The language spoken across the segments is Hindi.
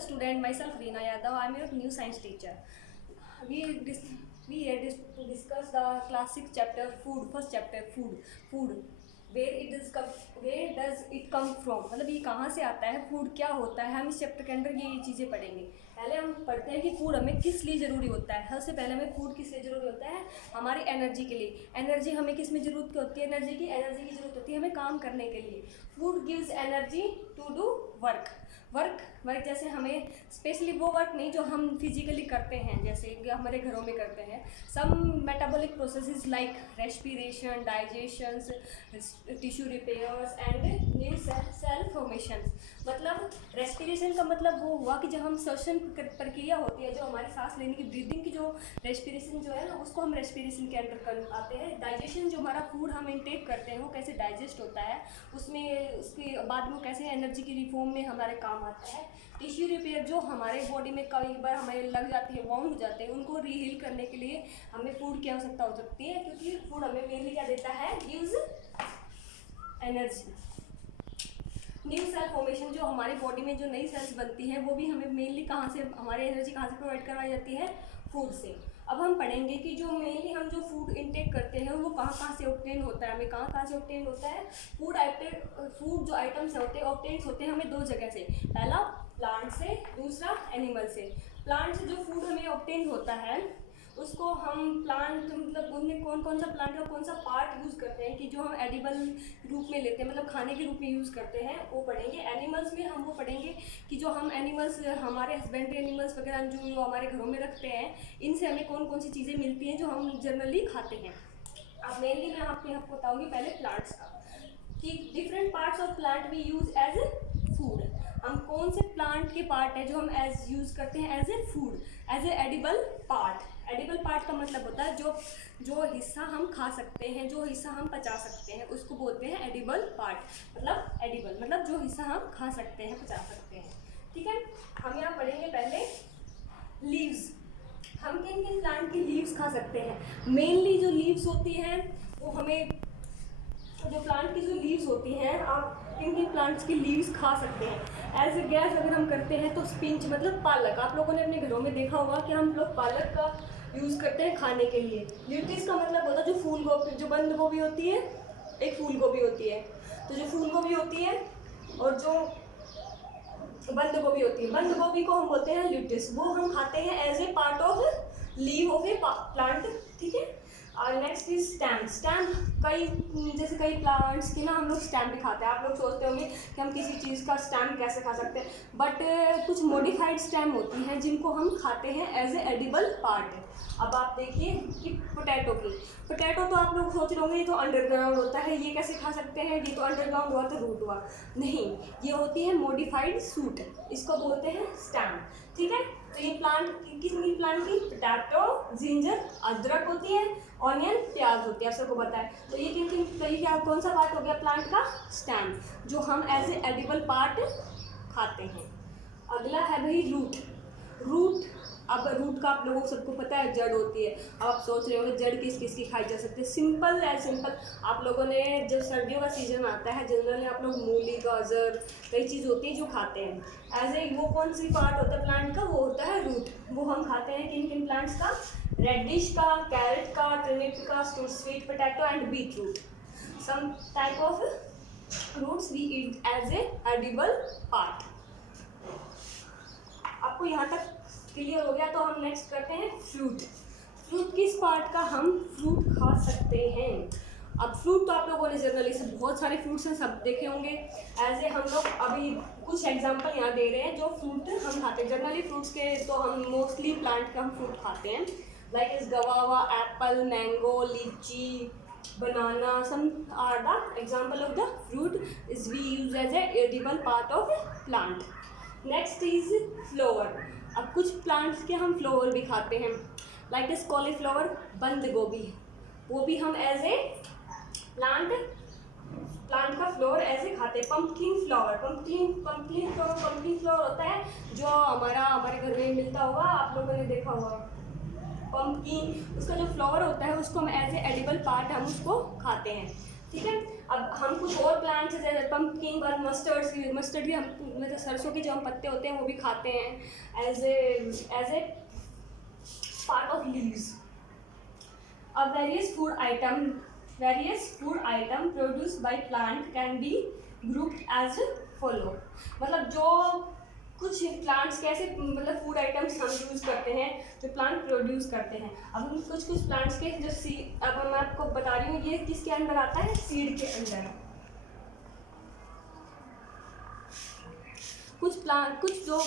student, myself Reena Yadav. I am your new science teacher. We here to discuss the classic chapter food. First chapter food. Where does it come from? मतलब ये कहाँ से आता है, फूड क्या होता है, हम इस चैप्टर के अंदर ये चीज़ें पढ़ेंगे। पहले हम पढ़ते हैं कि फूड हमें किस लिए ज़रूरी होता है। सबसे पहले हमें फूड किस लिए ज़रूरी होता है? हमारी एनर्जी के लिए। एनर्जी हमें किस में ज़रूरत होती है? एनर्जी की ज़रूरत होती है हमें काम करने के लिए। Food gives energy to do work जैसे हमें स्पेशली वो वर्क नहीं जो हम फिजिकली करते हैं, जैसे हमारे घरों में करते हैं। Some metabolic processes like respiration, digestion, tissue repairs and new cell formation. मतलब रेस्पिरेशन का मतलब वो हुआ कि जब हम श्वसन प्रक्रिया होती है, जो हमारे सांस लेने की ब्रीदिंग की जो रेस्पिरेशन जो है ना, उसको हम रेस्पिरेशन के अंदर कर आते हैं। डाइजेशन जो हमारा फूड हम इनटेक करते हैं वो कैसे डाइजेस्ट होता है, उसमें उसके बाद में कैसे एनर्जी की रिफॉर्म में हमारे काम आता है। टिश्यू रिपेयर जो हमारे बॉडी में कई बार हमें लग जाती है, वाउंड हो जाते हैं, उनको रीहील करने के लिए हमें फूड की आवश्यकता हो सकती है, क्योंकि फूड हमें मेनली क्या देता है? Gives energy. New cell formation जो हमारी बॉडी में जो नई सेल्स बनती हैं वो भी हमें मेनली कहाँ से, हमारी एनर्जी कहाँ से प्रोवाइड करवाई जाती है? फूड से। अब हम पढ़ेंगे कि जो मेनली हम जो फूड इंटेक करते हैं वो कहाँ से ऑब्टेन होता है, हमें कहाँ से ऑब्टेन होता है। फूड जो आइटम्स होते हैं ऑब्टेन होते हैं हमें दो जगह से। पहला प्लांट से, दूसरा एनिमल से। प्लांट से जो फूड हमें ऑब्टेन होता है उसको हम प्लांट मतलब उनमें कौन सा प्लांट का कौन सा पार्ट यूज़ करते हैं कि जो हम एडिबल रूप में लेते हैं, मतलब खाने के रूप में यूज़ करते हैं, वो पढ़ेंगे। एनिमल्स में हम वो पढ़ेंगे कि जो हम एनिमल्स, हमारे हस्बेंड्री एनिमल्स वगैरह जो हमारे घरों में रखते हैं, इनसे हमें कौन सी चीज़ें मिलती हैं जो हम जनरली खाते हैं। अब मेनली मैं आपको बताऊँगी पहले प्लांट्स का, कि different parts of plant we use as a food. हम कौन से प्लांट के पार्ट है जो हम एज यूज़ करते हैं as a food, as a edible part. Edible part का मतलब होता है जो हिस्सा हम खा सकते हैं, जो हिस्सा हम पचा सकते हैं, उसको बोलते हैं एडिबल पार्ट। मतलब एडिबल मतलब जो हिस्सा हम खा सकते हैं, पचा सकते हैं। ठीक है, हम यहाँ पढ़ेंगे पहले लीव्स। हम किन किन प्लांट की लीव्स खा सकते हैं? मेनली जो लीव्स होती हैं वो हमें, जो प्लांट की जो लीव्स होती हैं, आप किन किन प्लांट्स की लीव्स खा सकते हैं एज ए गैस अगर हम करते हैं तो स्पिंच मतलब पालक। आप लोगों ने अपने घरों में देखा होगा कि हम लोग पालक का यूज़ करते हैं खाने के लिए। ल्यूटिस का मतलब होता है जो फूल गोभी, जो बंद गोभी होती है, एक फूल गोभी होती है, तो जो फूल गोभी होती है और जो बंद गोभी होती है, बंद गोभी को हम बोलते हैं ल्यूटिस। वो हम खाते हैं as a part of leave of a plant. ठीक है, और नेक्स्ट इज स्टेम। जैसे कई प्लांट्स की ना हम लोग स्टेम भी खाते हैं। आप लोग सोचते होंगे कि हम किसी चीज़ का स्टेम कैसे खा सकते हैं, बट कुछ मॉडिफाइड स्टेम होती हैं जिनको हम खाते हैं एज ए एडिबल पार्ट। अब आप देखिए कि पोटैटो तो आप लोग सोच रहे होंगे ये तो अंडरग्राउंड होता है, ये कैसे खा सकते हैं, ये तो अंडरग्राउंड हुआ तो रूट हुआ। नहीं, ये होती है मॉडिफाइड सूट, इसको बोलते हैं स्टेम। ठीक है, तो ये प्लांट किस प्लांट की? पोटैटो, जिंजर अदरक होती है, ऑनियन प्याज होती है, आप सबको पता है। तो ये क्या कौन सा पार्ट हो गया प्लांट का? स्टेम, जो हम एज ए एडिबल पार्ट खाते हैं। अगला है भाई रूट। अब रूट का आप लोगों को सबको पता है जड़ होती है। अब आप सोच रहे होंगे जड़ किस किस की खाई जा सकती है? सिंपल। आप लोगों ने जब सर्दियों का सीजन आता है जनरली आप लोग मूली, गाजर, कई चीज़ होती है जो खाते हैं एज ए, वो कौन सी पार्ट होता है प्लांट का? वो होता है रूट। वो हम खाते हैं किन किन प्लांट्स का? रेडिश का, कैरेट का, टर्निप का, sweet potato and beetroot. Some type of roots we eat as a edible part. आपको यहाँ तक क्लियर हो गया, तो हम नेक्स्ट करते हैं फ्रूट किस पार्ट का हम फ्रूट खा सकते हैं? अब फ्रूट तो आप लोगों ने जनरली से बहुत सारे फ्रूट्स हैं, सब देखे होंगे। एज ए हम लोग अभी कुछ एग्जांपल यहाँ दे रहे हैं जो फ्रूट हम खाते हैं। जनरली फ्रूट्स के तो हम मोस्टली प्लांट का हम फ्रूट खाते हैं, like is guava, apple, mango, litchi, banana. Some are the example of the fruit is we use as a edible part of plant. Next is flower. अब कुछ प्लांट्स के हम फ्लावर भी खाते हैं, लाइक इज कॉलीफ्लावर, बंद गोभी, वो भी हम एज ए प्लांट का फ्लावर ऐसे खाते हैं। पंपकिन फ्लावर होता है जो हमारे घर में मिलता होगा, आप लोगों ने देखा होगा। पंपकिन, उसका जो फ्लावर होता है उसको हम एज ए एडिबल पार्ट हम उसको खाते हैं। ठीक है। अब हम कुछ और प्लांट्स जैसे पम्पकिन और मस्टर्ड भी हम मतलब सरसों के जो हम पत्ते होते हैं वो भी खाते हैं as a part of leaves. अब various food item produced by plant can be grouped as follow। मतलब जो कुछ प्लांट्स कैसे मतलब फूड आइटम्स हम यूज़ करते हैं जो प्लांट प्रोड्यूस करते हैं। अब हम कुछ प्लांट्स के जो अब मैं आपको बता रही हूँ ये किसके अंदर आता है, सीड के अंदर। कुछ जो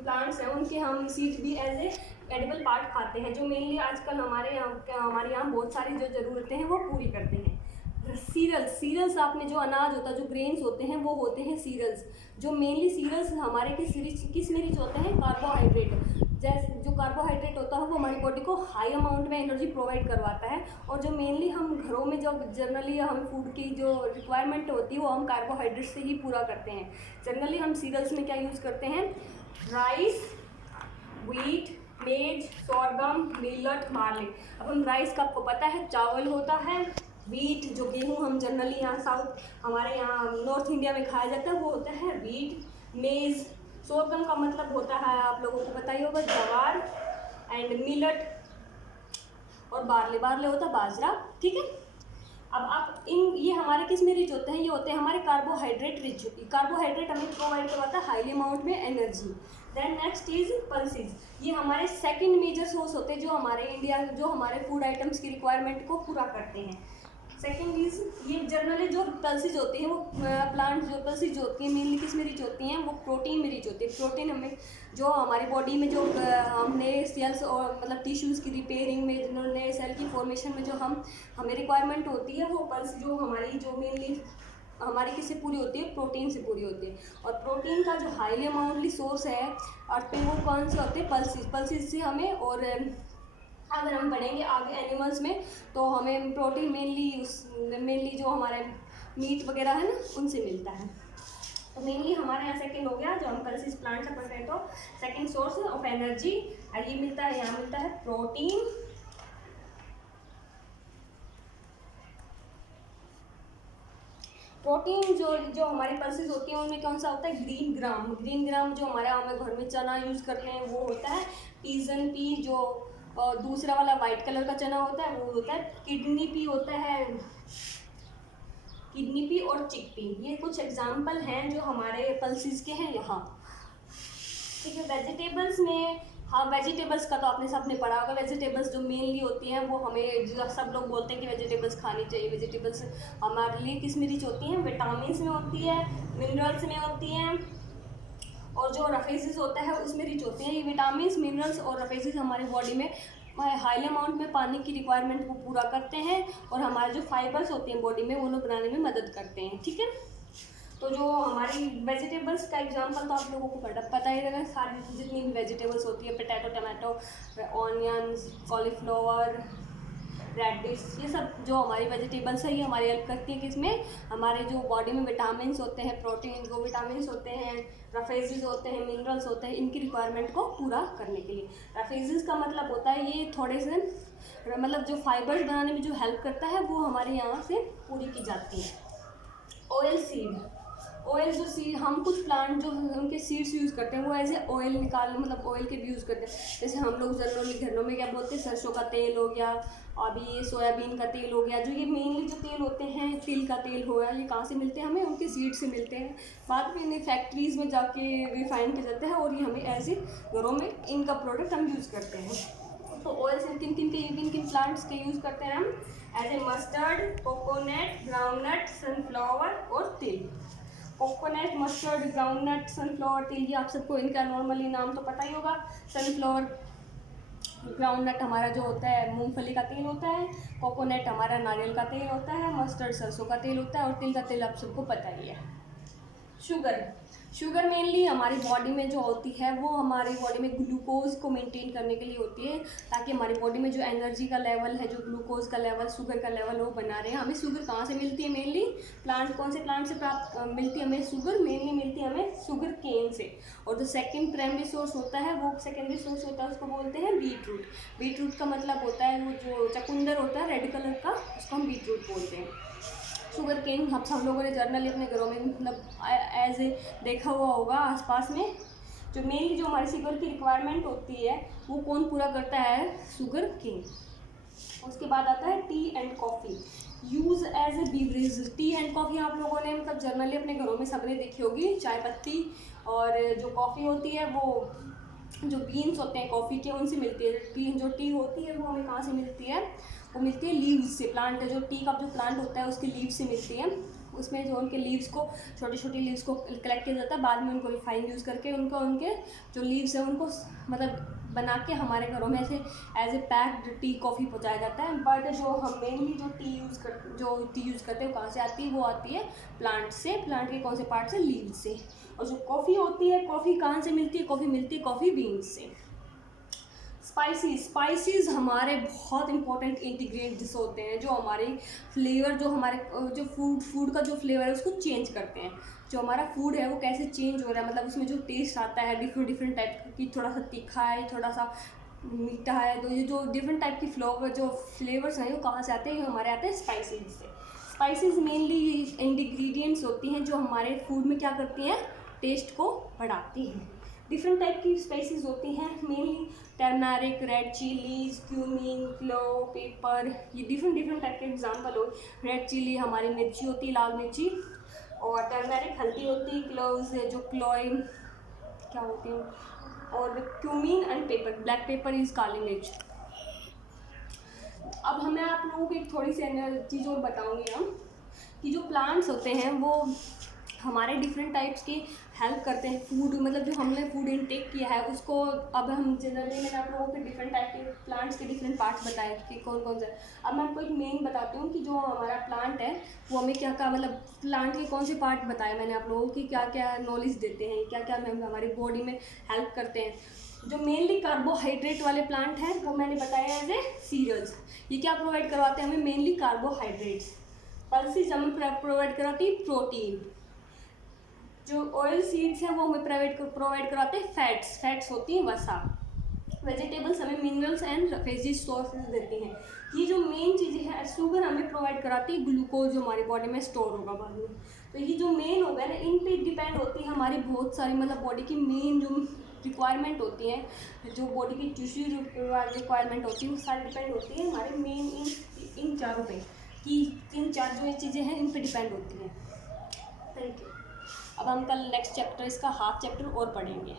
प्लांट्स हैं उनके हम सीड भी एज ए एडिबल पार्ट खाते हैं, जो मेनली आजकल हमारे यहाँ बहुत सारी जो ज़रूरतें हैं वो पूरी करते हैं। सीरियल्स आपने जो अनाज होता है, जो ग्रेन्स होते हैं वो होते हैं सीरियल्स। जो मेनली सीरियल्स हमारे किस में रिच होते हैं, कार्बोहाइड्रेट। जैसे जो कार्बोहाइड्रेट होता है वो हमारी बॉडी को हाई अमाउंट में एनर्जी प्रोवाइड करवाता है। और जो मेनली हम घरों में जो जनरली हम फूड की जो रिक्वायरमेंट होती है वो हम कार्बोहाइड्रेट से ही पूरा करते हैं। जनरली हम सीरियल्स में क्या यूज़ करते हैं, राइस, व्हीट, मेज, सोरगम, मिलेट, बार्ली। अब हम राइस का आपको पता है चावल होता है, व्हीट जो गेहूँ हम जनरली यहाँ हमारे यहाँ नॉर्थ इंडिया में खाया जाता है वो होता है व्हीट। मेज, सोरगम का मतलब होता है आप लोगों को पता ही होगा ज्वार, एंड मिलेट, और बार्ले होता है बाजरा। ठीक है। अब आप ये हमारे किस में रिच होते हैं, ये होते हैं हमारे कार्बोहाइड्रेट रिच। कार्बोहाइड्रेट हमें प्रोवाइड करवाता है हाईली अमाउंट में energy. Then next is pulses, ये हमारे सेकंड मेजर सोर्स होते हैं जो हमारे फूड आइटम्स की रिक्वायरमेंट को पूरा करते हैं। सेकेंड इज ये जनरली जो पल्सेज होती हैं वो प्लांट जो पल्सेज होती हैं मेनली किस में रिच होती हैं, वो प्रोटीन में रिच होती है। प्रोटीन हमें जो हमारी बॉडी में जो हमने सेल्स और मतलब टिश्यूज़ की रिपेयरिंग में नए सेल की फॉर्मेशन में जो हमें रिक्वायरमेंट होती है वो पल्स जो हमारी जो मेनली हमारी किससे पूरी होती है, प्रोटीन से पूरी होती है। और प्रोटीन का जो हाईली अमाउंटली सोर्स है अर्थ पे वो कौन से होते हैं, पल्सेज से हमें। और अगर हम बढ़ेंगे आगे एनिमल्स में तो हमें प्रोटीन मेनली जो हमारे मीट वगैरह है ना उनसे मिलता है। तो मेनली हमारे यहाँ सेकंड हो गया जो हम पल्सेस प्लांट से potato, second source of energy. और ये मिलता है, यहाँ मिलता है प्रोटीन। प्रोटीन जो हमारी पल्सेस होती हैं उनमें कौन सा होता है, ग्रीन ग्राम जो हमारे हमें घर में चना यूज़ करते हैं वो होता है पीजन पी। जो और दूसरा वाला वाइट कलर का चना होता है वो होता है किडनी पी होता है, किडनी पी और चिकपी। ये कुछ एग्जाम्पल हैं जो हमारे पल्सेस के हैं यहाँ। ठीक है। वेजिटेबल्स में, हाँ वेजिटेबल्स का तो आपने सबने पढ़ा होगा। वेजिटेबल्स जो मेनली होती हैं वो हमें जो सब लोग बोलते हैं कि वेजिटेबल्स खानी चाहिए। वेजिटेबल्स हमारे लिए किस में रिच होती हैं, विटामिन्स में होती है, मिनरल्स में होती हैं, और जो रफेसिस होता है उसमें रिच होते हैं। ये विटामिन्स, मिनरल्स और रफेसिस हमारी बॉडी में हाई अमाउंट में पानी की रिक्वायरमेंट को पूरा करते हैं और हमारे जो फाइबर्स होते हैं बॉडी में वो लोग बनाने में मदद करते हैं। ठीक है। तो जो हमारी वेजिटेबल्स का एग्जांपल तो आप लोगों को पता ही रहेगा। सारी जितनी भी वेजिटेबल्स होती है, potato, tomato, onions, cauliflower, radish, ये सब जो हमारी वेजिटेबल्स है ये हमारी हेल्प करती है किसमें, हमारे जो बॉडी में विटामिन्स होते हैं, प्रोटीन जो विटामिन्स होते हैं, रफेजिस होते हैं, मिनरल्स होते हैं, इनकी रिक्वायरमेंट को पूरा करने के लिए। रफेजिस का मतलब होता है ये थोड़े से मतलब जो फाइबर्स बनाने में जो हेल्प करता है वो हमारे यहाँ से पूरी की जाती है। ऑयल जो सीड हम कुछ प्लांट जो उनके सीड्स यूज़ करते हैं वो ऐसे ऑयल मतलब ऑयल के भी यूज़ करते हैं। जैसे हम लोग जनरली घरों में क्या बोलते हैं, सरसों का तेल हो गया, अभी ये सोयाबीन का तेल हो गया। जो ये मेनली जो तेल होते हैं, तिल का तेल हो गया, ये कहाँ से मिलते हैं हमें, उनके सीड से मिलते हैं। बाद में इन्हें फैक्ट्रीज़ में जाके रिफाइन किया जाता है और ये हमें ऐसे घरों में इनका प्रोडक्ट हम यूज़ करते हैं। तो ऑयल से किन प्लांट्स के यूज़ करते हैं हम, as a mustard, coconut, groundnut, sunflower और तिल। कोकोनट, मस्टर्ड, ग्राउंडनट, सनफ्लावर, तिल, ये आप सबको इनका नॉर्मली नाम तो पता ही होगा। सनफ्लावर, ग्राउंडनट हमारा जो होता है मूंगफली का तेल होता है, कोकोनट हमारा नारियल का तेल होता है, मस्टर्ड सरसों का तेल होता है, और तिल का तेल आप सबको पता ही है। शुगर मेनली हमारी बॉडी में जो होती है वो हमारी बॉडी में ग्लूकोज को मेंटेन करने के लिए होती है, ताकि हमारी बॉडी में जो एनर्जी का लेवल है, जो ग्लूकोज का लेवल, शुगर का लेवल वो बना रहे हैं। हमें शुगर कहाँ से मिलती है, मेनली कौन से प्लांट से प्राप्त मिलती है हमें शुगर, मेनली मिलती है हमें शुगर केन से। और जो सेकेंड प्राइमरी सोर्स होता है वो सेकेंडरी सोर्स होता है, उसको बोलते हैं बीटरूट का मतलब होता है वो जो चकुंदर होता है रेड कलर का, उसको हम बीटरूट बोलते हैं। शुगर केन हम सब लोगों ने जर्नली अपने घरों में मतलब एज ए देखा हुआ होगा आसपास में। जो मेनली जो हमारी शुगर की रिक्वायरमेंट होती है वो कौन पूरा करता है? Sugar cane. उसके बाद आता है tea and coffee, use as a beverage. Tea and coffee आप लोगों ने मतलब जनरली अपने घरों में सबने देखी होगी, चाय पत्ती। और जो कॉफ़ी होती है वो जो बीन्स होते हैं कॉफ़ी के उनसे मिलती है। जो टी होती है वो हमें कहाँ से मिलती है? वो मिलती है लीव्स से। प्लांट जो टी का जो प्लांट होता है उसके लीव्स से मिलती है। उसमें जो उनके लीव्स को छोटी छोटी लीव्स को कलेक्ट किया जाता है, बाद में उनको रिफाइन यूज़ करके उनके जो लीव्स हैं उनको मतलब बना के हमारे घरों में ऐसे as a packed tea coffee पहुँचाया जाता है। बट जो हम मेनली जो टी यूज़ करते हैं वो कहाँ से आती है? वो आती है प्लांट से। प्लांट के कौन से पार्ट से? लीव्स से। और जो कॉफ़ी होती है, कॉफ़ी कहाँ से मिलती है? कॉफ़ी मिलती है कॉफ़ी बीन्स से। स्पाइसेस हमारे बहुत इंपॉर्टेंट इंग्रेडिएंट्स होते हैं जो हमारे फ्लेवर, जो हमारे जो फूड का जो फ्लेवर है उसको चेंज करते हैं। जो हमारा फूड है वो कैसे चेंज हो रहा है, मतलब उसमें जो टेस्ट आता है डिफरेंट टाइप की, थोड़ा सा तीखा है, थोड़ा सा मीठा है, तो ये जो डिफरेंट टाइप की फ्लेवर्स हैं वो कहाँ से आते हैं? ये हमारे आते हैं स्पाइसेस से। स्पाइसेस मेनली इंग्रेडिएंट्स होती हैं जो हमारे फूड में क्या करती हैं? टेस्ट को बढ़ाती हैं। डिफरेंट टाइप की स्पाइसेस होती हैं, mainly turmeric, red chillies, cumin, clove, paper, ये डिफरेंट टाइप के एग्जांपल हो। रेड चिली हमारी मिर्ची होती है, लाल मिर्ची। और टर्मरिक हल्दी होती है, क्लोव्स जो क्लोइम क्या होती है, और cumin and pepper, black pepper is काली मिर्च। अब हमें आप लोगों को एक थोड़ी सी चीज़ और बताऊँगी हम कि जो प्लांट्स होते हैं वो हमारे डिफरेंट टाइप्स की हेल्प करते हैं फूड, मतलब जो हमने फूड इनटेक किया है उसको। अब हम जनरली मैंने आप लोगों को डिफरेंट टाइप के प्लांट्स के डिफरेंट पार्ट्स बताए कि कौन कौन से। अब मैं आपको एक मेन बताती हूँ कि जो हमारा प्लांट है वो हमें क्या क्या मतलब प्लांट के कौन से पार्ट बताए मैंने आप लोगों की, क्या क्या नॉलेज देते हैं, क्या क्या हमारी बॉडी में हेल्प करते हैं। जो मेनली कार्बोहाइड्रेट वाले प्लांट हैं वो मैंने बताया एज ए सीरियल्स। ये क्या प्रोवाइड करवाते हैं हमें? Mainly carbohydrates. पल्सेस हमें प्रोवाइड कराती है प्रोटीन। जो ऑयल सीड्स हैं वो हमें प्रोवाइड करवाते हैं फैट्स होती हैं वसा। वेजिटेबल्स हमें मिनरल्स एंड सोर्सेज देती हैं। ये जो मेन चीज़ें हैं, शुगर हमें प्रोवाइड कराती है ग्लूकोज जो हमारी बॉडी में स्टोर होगा बाद में। तो ये जो मेन हो गया ना, इन पे डिपेंड होती है हमारी बहुत सारी मतलब बॉडी की मेन जो रिक्वायरमेंट होती है, जो बॉडी की टिश्यू रिक्वायरमेंट होती है वो सारी डिपेंड होती है हमारे मेन इन चारों पे, कि इन चार जो ये चीज़ें हैं इन पे डिपेंड होती हैं। Thank you. अब हम कल नेक्स्ट चैप्टर, इसका हाफ चैप्टर और पढ़ेंगे।